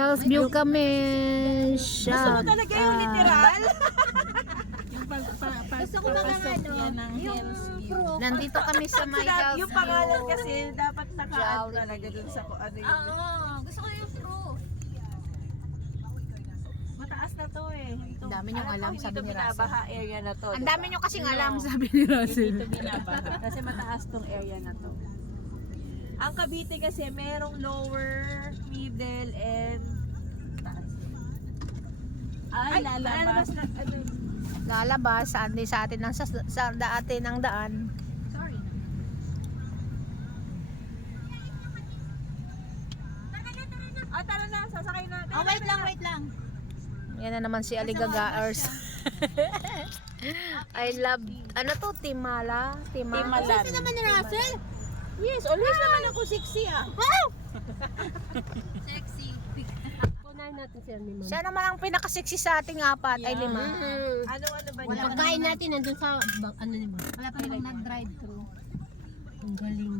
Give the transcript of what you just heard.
Hills View kami. Gusto mo talaga yung literal? Yung gusto ko mga yan ng Hills View. Nandito kami sa may Hills Yung pangalan kasi dapat nakaan talaga dun sa kung ano yun. Oo, gusto ko yung proof. Mataas na to eh. Ang dami niyong alam, sabi ni Russell. binabaha area na to. Ang dami nyo kasing alam, sabi ni Russell. Dito binabaha. Kasi mataas tong area na to. Ang Cavite kasi merong lower, middle, and taas. Ay, lalabas na. Lalabas, saan sa atin ng sa daatin ng daan. Sorry. Tara na, sasakay natin. Oh, wait lang. Yan na naman si Aligagaers. I love, ano to, Timala? Timalan. Sexy naman ni Russell. Yes, always naman ako sexy ah. Sexy. Kunain natin si Andy Siya naman ang pinaka-sexy sa ating apat, ay 5. Ano ba Wala niya? pagkain natin nandun sa ano ba? Wala pa namang nag-drive thru. Ang galing.